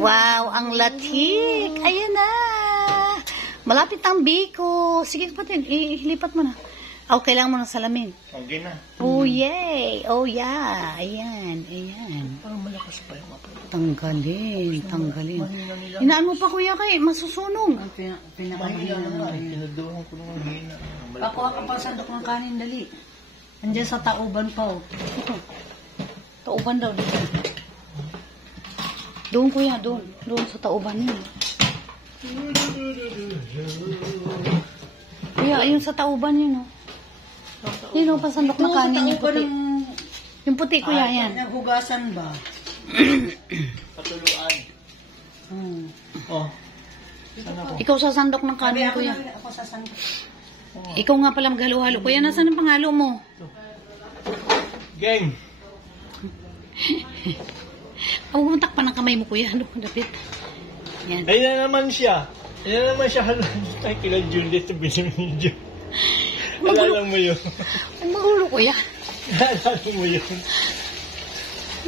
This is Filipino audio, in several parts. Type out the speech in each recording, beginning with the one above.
Wow, ang latik. Ayan na. Malapit ang biko. Sige, kapatid, ilipat mo na. Oh, kailangan mo ng salamin. Okay na. Oh, yay. Oh, yeah. Ayan, ayan. Parang malakas pa yung apay. Tanggalin, tanggalin. Inaan mo pa, kuya, kay masusunog. Mahina na nga. Pinaduhan ko ng hina. Pakuha ka pa sandok ng kanin, dali. Andiyan sa tauban pa, oh. Ito. Tauban daw dito. Doon, kuya, doon. Doon sa tauban niya. Kuya, ayun sa tauban yun, oh. Yun, oh, pasandok na kanin yung puti. Yung puti, kuya, yan. Hugasan ba? Patuluan. Oh. Sana ko. Ikaw sasandok ng kanin, kuya. Ako sa sandok. Ikaw nga pala maghalo-halo. Kuya, nasaan ang panghalo mo? Gang. Huwag mo takpan ng kamay mo, kuya. Ano, dapit. Yan. Ayun na naman siya. Ayun na naman siya. Ay, kila Juliet sa binigyan. Alala mo yun. Ang magulo, kuya. Alala mo yun.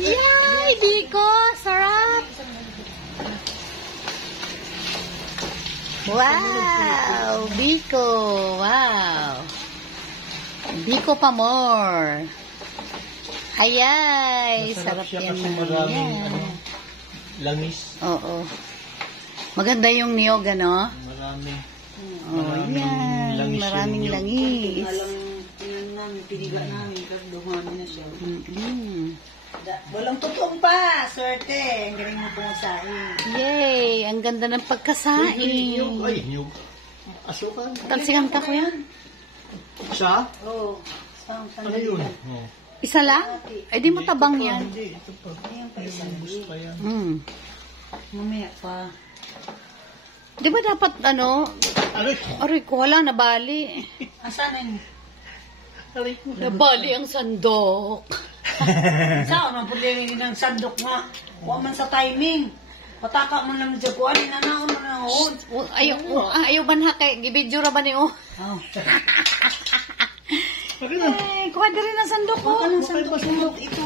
Yay! Biko! Sarap! Wow! Biko! Wow! Biko pa more! Ayay! Sarap siya yan. kasi maraming langis. Oo. Maganda yung niyog, ano? Marami. Yan. langis yung Maraming niyog. langis. Alam, yun namin, piniga namin, kasi dumamin na siya. Walang tutong pa, swerte. Ang galing mo pumasain. Yay! Ang ganda ng pagkasain. Niyog. Ay, niyog. Asukan. Talsikan ka, kuya? Siya? Oo. Ano yun? Oh. Isa lang? Ay, di mo tabang yan. Hindi, ito pa. Ayan pa isa. Bus pa yan. Mamaya pa. Di ba dapat, ano, Aray! aray ko, wala, nabali. Asan yun? Aray ko. Nabali ang sandok. Saan? Ang problema ng sandok nga. Huwag man sa timing. Pataka mo lang dyan. Kuha, ninanaon mo na hoon. Ayaw ba na kay gibidyo ra ba ni o? Oh. Kuha din rin ang sandok ko. Huwag ka ng sandok ito.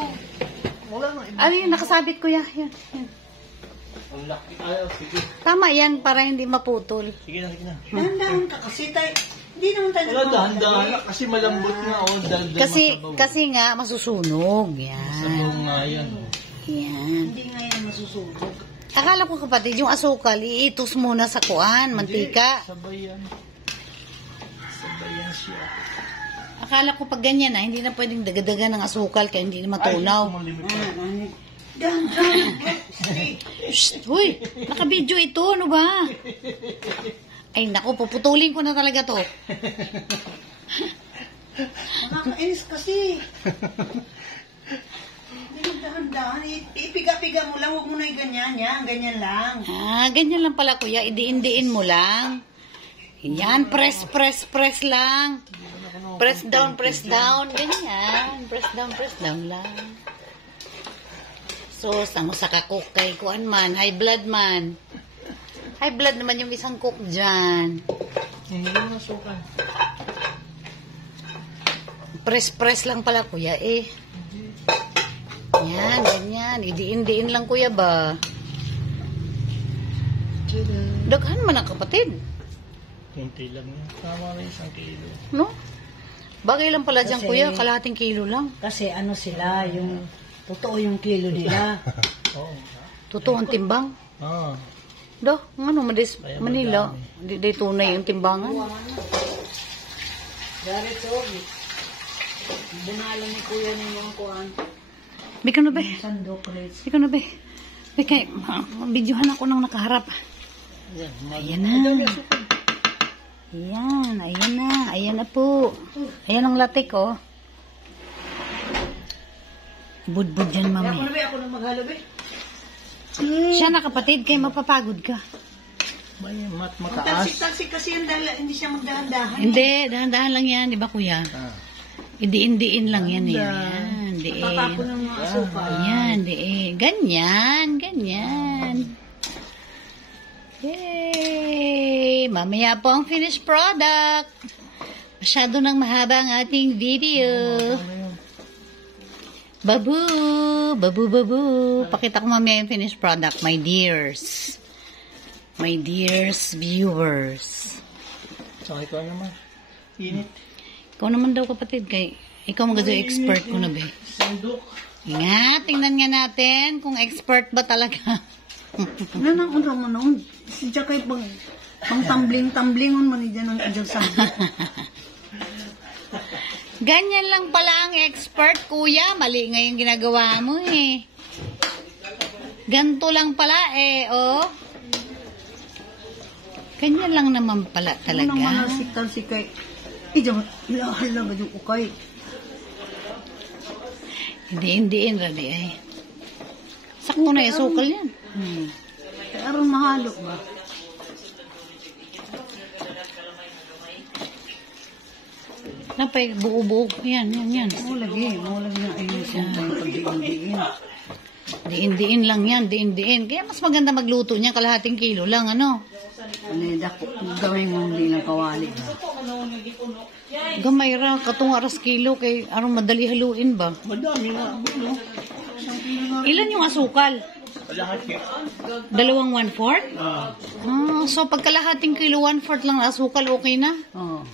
Wala na. Ano yun, nakasabit ko yan. Yan. Ang laki. Ayaw, sige. Tama yan, para hindi maputol. Sige na, sige na. Dahan-dahan ka kasi tayo. Hindi naman tayo Wala, dahan-dahan. Kasi malambot nga. Oh, Kasi nga, masusunog. Yan. Sabong nga yan. Yan. Hindi nga yan masusunog. Akala ko, kapatid, yung asukal, iitos muna sa kuan, mantika. Sabay yan. Sabay yan siya. Akala ko pag ganyan na, hindi na pwedeng dagadagan ng asukal kaya hindi na matunaw. Dahan-dahan. Shh, huy, nakabidyo ito, ano ba? Ay, naku, puputulin ko na talaga to. Nakakainis kasi. Hindi mo dahan-dahan. Ipiga-piga mo lang. Huwag mo na yung ganyan. Yan, ganyan lang. Ah, ganyan lang pala, kuya. Idiin-diin mo lang. Yan, press lang. Press down. Ganyan. Press down lang. So, sang sa kakok kay kuan man, high blood man. High blood naman yung isang cook dyan. Hindi mo nasukan. Press lang pala, kuya, eh. Yan, ganyan. Idiin-diin lang, kuya, ba? Daghan man ang kapatid. Kunti lang yan. Tama na 1 kilo. No? Bagay lang pala dyan, Kasi- kuya. Kalahating kilo lang. Kasi ano sila, yung totoo yung kilo nila. Oo. Totoo ang timbang. Ah. Do, ano, Kaya Manila. madami. Di tunay yung timbangan. Dari to. Binala ni kuya ng mga kuhan. Bika na ba? Sandok, Reds. Bika na ba? Bika, videohan ako nang nakaharap. Yan. Ayan na. Ayan na po. Ayan ang latik, oh. Budbud yan, mamaya. Ako na maghalo, be. Siya na, kapatid, kay mapapagod ka. May mat Ang mataas. tansik-tansik kasi yung hindi siya magdahan-dahan. Hindi, dahan-dahan lang yan, di ba, kuya? Ah. Idiin-diin lang yan, eh. Yan, diin. Tatako ng mga asukal. Yan, diin. Ganyan. Yay! Mamaya po ang finished product. Masyado nang mahaba ang ating video. Babu! Babu, babu. Pakita ko mamaya yung finished product, my dears. My dears viewers. So, ikaw naman. Init. Ikaw naman daw kapatid, kay ikaw magado expert ko na ba? Sandok. Nga, tingnan nga natin kung expert ba talaga. Ano na kung naman noon? Siya kayo pang tumbling-tumblingon man dyan ang dyan sa... Ganyan lang pala ang expert, kuya. Mali nga yung ginagawa mo eh. Ganto lang pala eh, oh. Ganyan lang naman pala talaga. Ano naman nasikan si kay... Diyan, ilahal lang yung ukay. Hindi rali ay. Sakto na yung sukal yan. Kaya aron mahalo ba? Napay, buo-buo. Yan. Mo lagi na ayun siya pagdiin-diin. Diin lang yan, diin. Kaya mas maganda magluto niya, kalahating kilo lang, ano? Dako, gawin mo hindi lang kawali. Gamay ra, katong aras kilo, kay arong madali haluin ba? Madami nga. Ano? Ilan yung asukal? Lahat yan. 2 1/4? So pag kalahating kilo, 1/4 lang na asukal, okay na? Oo.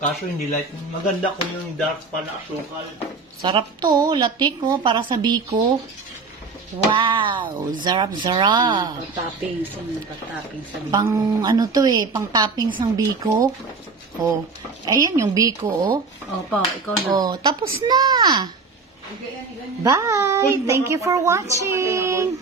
Kaso hindi light. Maganda kung yung dark pa na asukal. Sarap to, latik ko, para sa biko. Wow, zarap. Pag-toppings sa biko. Pang ano to eh, pang toppings ng biko. Oh, ayan yung biko, oh. Opo, ikaw na. Oh, tapos na. Bye. Thank you for watching.